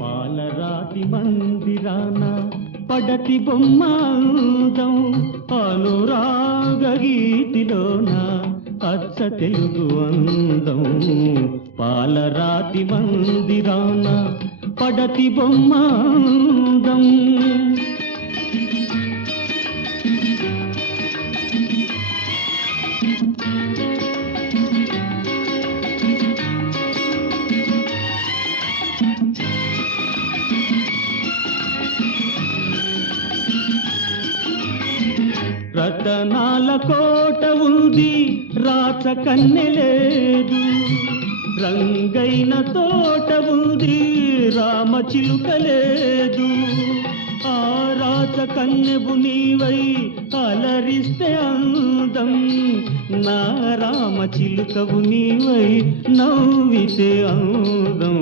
పాలరాతి మందిరాన పడతి బొమ్మ అందం, అనురాగ గీతిలోన అచ్చ తెలుగు అందం. పాలరాతి మందిరాన పడతి బొమ్మ అందం. రతనాల కోట ఉంది, రాచ కన్నె లేదు. రంగైన తోట ఉంది, రామ చిలుక లేదు. ఆ రాచ కన్నెవు నీవై అలరిస్తే అందం, నా రామ చిలుకవు నీవై నవ్వితే అందం.